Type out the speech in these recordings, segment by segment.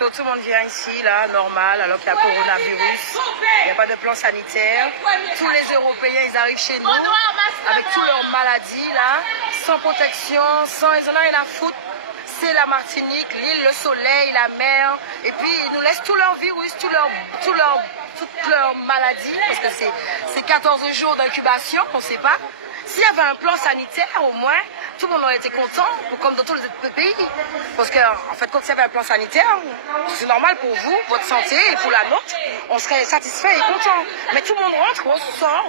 So, tout le monde vient ici, là, normal, alors qu'il y a coronavirus. Il n'y a pas de plan sanitaire. Tous les Européens, ils arrivent chez nous avec toutes leurs maladies, là, sans protection, sans... Ils en ont rien à foutre. C'est la Martinique, l'île, le soleil, la mer. Et puis, ils nous laissent tout leur virus, toutes leurs maladies. Parce que c'est 14 jours d'incubation, on ne sait pas. S'il y avait un plan sanitaire, au moins, tout le monde aurait été content, comme dans tous les pays. Parce qu'en fait, quand il y avait un plan sanitaire, c'est normal pour vous, votre santé et pour la nôtre, on serait satisfait et content. Mais tout le monde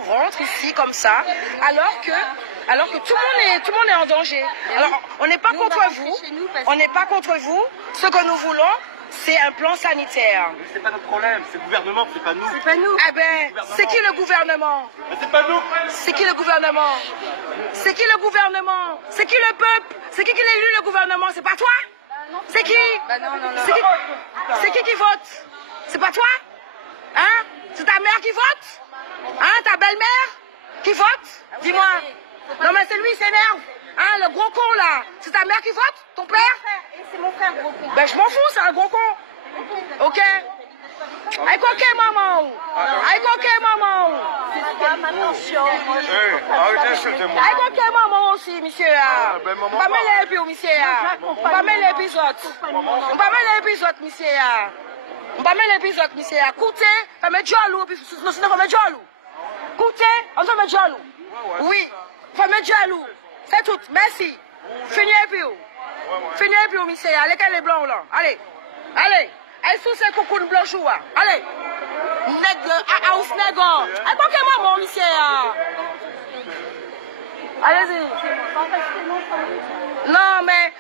rentre ici comme ça, alors que tout le monde est en danger. Alors, on n'est pas contre vous, on n'est pas contre vous. Ce que nous voulons, c'est un plan sanitaire. C'est pas notre problème, c'est le gouvernement, c'est pas nous. C'est pas nous. Eh ben, c'est qui le gouvernement? Mais c'est pas nous. C'est qui le gouvernement? C'est qui le gouvernement? C'est qui le peuple? C'est qui l'élu le gouvernement? C'est pas toi? C'est qui? C'est qui vote? C'est pas toi? Hein? C'est ta mère qui vote? Hein? Ta belle-mère qui vote? Dis-moi. Non mais c'est lui, il s'énerve. Hein, le gros con là. C'est ta mère qui vote? Ton père? C'est mon frère gros con. Ben je m'en fous, c'est un gros con. Ok? Aïe coquet maman. Aïe coquet maman. Maman chiant. Arrêtez, excusez-moi. Aïe coquet maman aussi, monsieur. On va mettre les épisodes, monsieur. On va mettre l'épisode. On va mettre l'épisode, monsieur. On va mettre l'épisode, monsieur. Écoutez, on va mettre jaloux. Sinon, on va mettre jaloux. Écoutez, on va mettre jaloux. Oui, on va mettre jaloux. C'est tout, merci. Fini et puis. Fini et puis, monsieur. Allez, qu'elle est blanc là. Allez. Allez. Elle sous ses coucounes blanches. Allez. Nègre, house nègre. Allez, quoi que maman, monsieur. Allez-y. Non, mais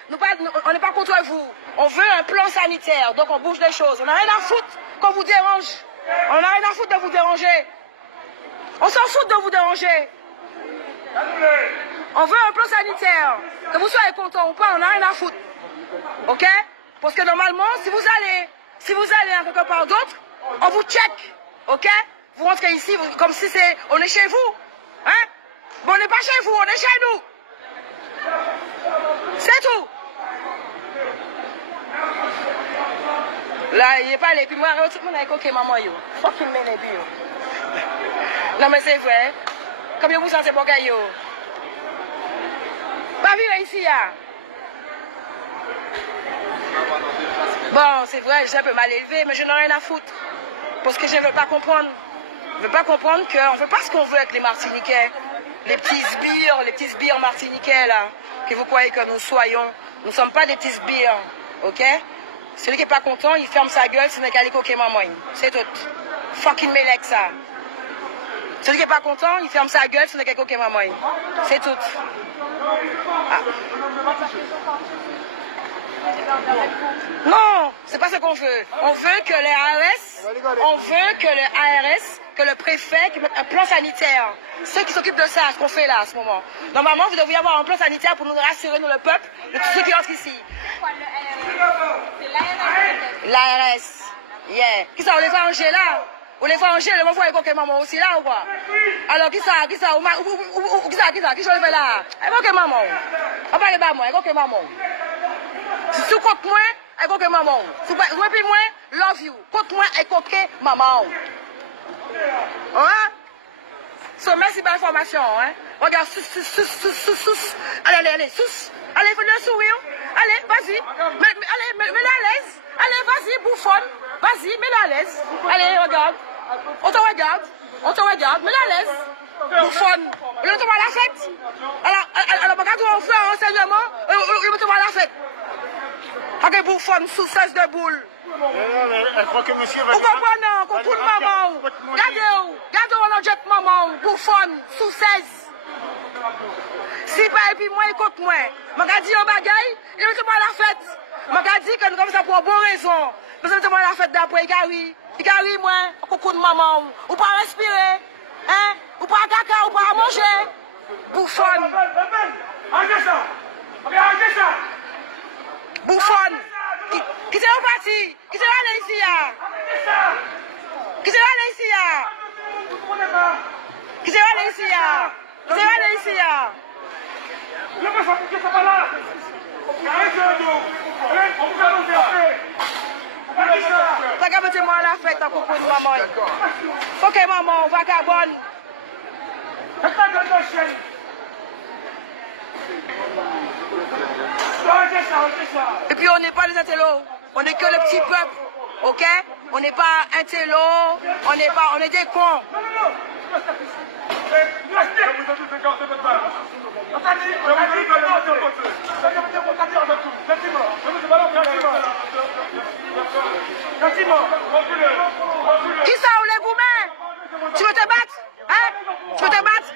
on n'est pas contre vous. On veut un plan sanitaire, donc on bouge les choses. On n'a rien à foutre qu'on vous dérange. On n'a rien à foutre de vous déranger. On s'en fout de vous déranger. On veut un plan sanitaire. Que vous soyez content ou pas, on n'a rien à foutre. Ok? Parce que normalement, si vous allez à quelque part d'autre, on vous check. Ok? Vous rentrez ici comme si on est chez vous. Hein? Bon, on n'est pas chez vous, on est chez nous. C'est tout. Là, il n'est pas allé. Puis moi, tout le monde a écoqué maman. Faut qu'il me mène les bio. Non, mais c'est vrai. Combien vous sentez pour Gaïo? Pas vivre ici, là. Bon, c'est vrai, j'ai un peu mal élevé, mais je n'ai rien à foutre. Parce que je ne veux pas comprendre. Je ne veux pas comprendre qu'on ne veut pas ce qu'on veut avec les Martiniquais. Les petits sbires martiniquais, là, que vous croyez que nous soyons. Nous ne sommes pas des petits sbires, ok? Celui qui n'est pas content, il ferme sa gueule, c'est un calico qui est maman. C'est tout. Fucking mélec, ça. Celui qui n'est pas content, il ferme sa gueule, c'est un calico qui est maman. C'est tout. Ah. Non, c'est pas ce qu'on veut. On veut que que le préfet, qui mette un plan sanitaire. Ceux qui s'occupent de ça, ce qu'on fait là, à ce moment. Normalement, vous devriez avoir un plan sanitaire pour nous rassurer, nous, le peuple, de tous ceux qui entrent ici. L'ARS. Yeah. Qui ça, on les fait en G là? On les fait en G, le moment où il y a maman aussi là ou quoi? Alors, qui ça? Qui ça? Qui ça le fait là? Il y a maman. On va aller bas, moi, il y a maman. Si tu comptes moi, il y a maman. Si tu comptes moi, love you. Compte moi, il y a maman. Hein? So, merci pour l'information. Hein? Regarde, sus. Allez, sus. Allez, fais le sourire. Allez, vas-y. Allez, mets-la à l'aise. Allez, vas-y, bouffonne. Vas-y, mets-la à l'aise. Allez, regarde. On te regarde. Mets-la à l'aise. Bouffonne. On te voit la fête. Alors, regarde, on fait un renseignement. On te voit la fête. Ok, bouffonne, sous 16 de boule. Elle croit que monsieur va... Vous comprenez, qu'on poule maman. Regardez, on a jet maman, bouffonne, sous 16. Si pas, et puis moi, écoute-moi. Je vais dire un bagaille, il me demande la fête. Je vais dire que nous comme ça pour une bonne raison. Je me demande la fête d'après, il garie, moi, coucou de maman. Ou pas respirer, hein? Ou pas caca, ou pas manger. Bouffonne. Arrêtez ça. Bouffonne. Qui s'est reparti? Qui s'est allé ici, là? Qui s'est allé ici, là? Qui s'est allé ici, là? Qui s'est allé ici, là? Ne me faites pas là. Arrêtez, on vous a maman l'a fait tant qu'on peut maman. Ok, maman, vagabonde. Et puis on n'est pas les intellos, on n'est que le petit peuple, ok? On n'est pas intello, on est des cons. Qui ça ou les boumets? Tu veux te battre? Hein? Tu veux te battre?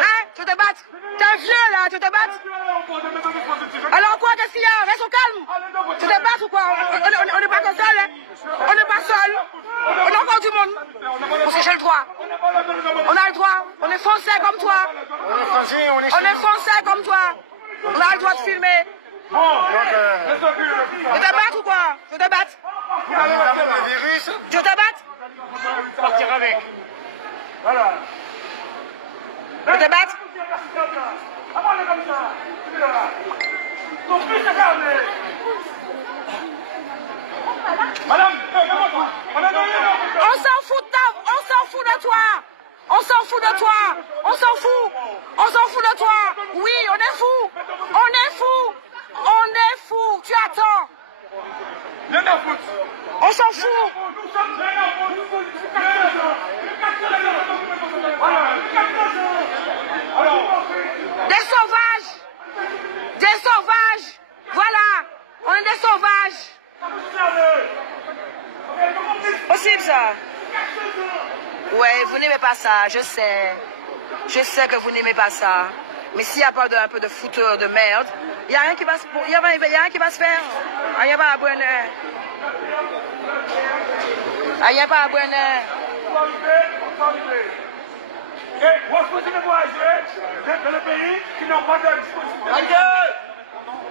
Hein? Tu veux te battre? T'es un vieux là, tu veux te battre? Alors quoi, qu'est-ce qu'il y a? Reste au calme. Tu te battes ou quoi? On n'est pas que seul, hein? On n'est pas seul. On est encore du monde. On s'est le droit. On a le droit. On est français comme toi. On est français comme toi. On a le droit de filmer. Tu te battes ou quoi? Tu te battes? Tu te battes? Partir avec. Voilà. Tu te battes? Madame, on s'en fout de toi. On s'en fout de toi. On s'en fout. On s'en fout de toi. Oui, on est fou. On est fou. On est fou. Tu attends. On s'en fout. Des sauvages. Des sauvages. Voilà. On est des sauvages. Possible ça. Ouais, vous n'aimez pas ça, je sais. Je sais que vous n'aimez pas ça. Mais s'il n'y a pas un peu de fouteur de merde, il n'y a rien qui va se faire. Il n'y a rien qui va se faire. Il n'y a pas à bonheur. Il n'y a pas à bonheur. Vous pouvez voyager dans le pays qui n'ont pas de disposition. Ta gueule!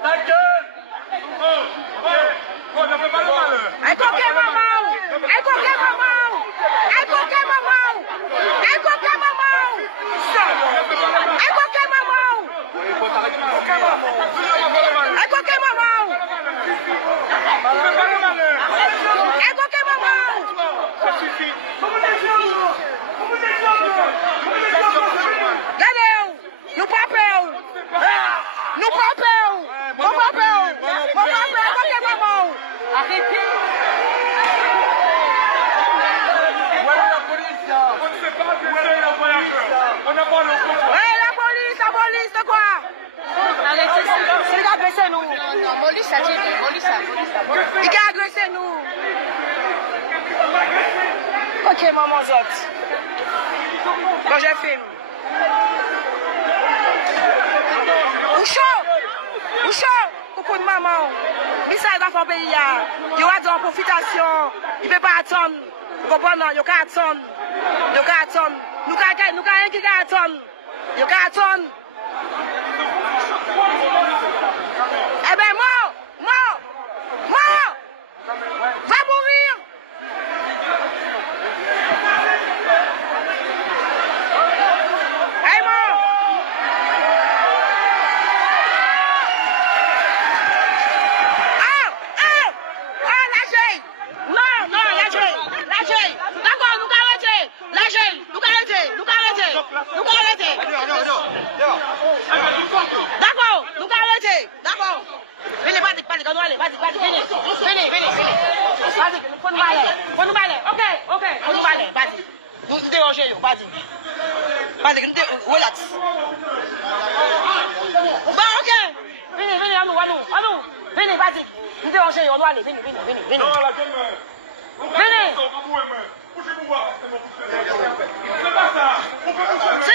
Ta gueule! On ne fait pas le malheur. Un coquin maman! Un coquin maman! Un coquin maman! Un coquin maman! Un coquin maman! Un coquin maman! Un coquin maman! Ça suffit. Regardez-vous! Nous pas peur! Nous pas peur! Nous pas peur! Nous pas peur! Un coquin maman! Arrêtez! Voilà la police là. On ne sait pas où est la voyageur. On n'a pas le contrôle. Ouais, la police, c'est quoi? Arrêtez ça. C'est lui qui a agressé nous. Non, police a dit, police a. Il qui a agressé nous. Ok, maman Zot. Quand je filme. Oucho, coucou de maman. Il s'est dans son pays. Il y a de profitation. Il ne peut pas attendre. Vous comprenez? Il n'y a qu'à attendre. Il n'y a qu'à attendre. Nous n'avons rien qui attendre. Il n'y a qu'à attendre. Eh bien, mort! Va mourir! Hey, mort! Lâchez! Non, lâchez! D'accord, nous arrêtez! Lâchez! Nous arrêtez! D'accord, nous arrêtez! D'accord! Venez, vas-y, venez! Vas-y, faut nous aller! Ok, faut nous aller, vas-y! Nous déranger, vas-y! Relax! Bah, ok! Venez, à nous! Venez, vas-y! Nous déranger, on doit aller, venez! Venez! C'est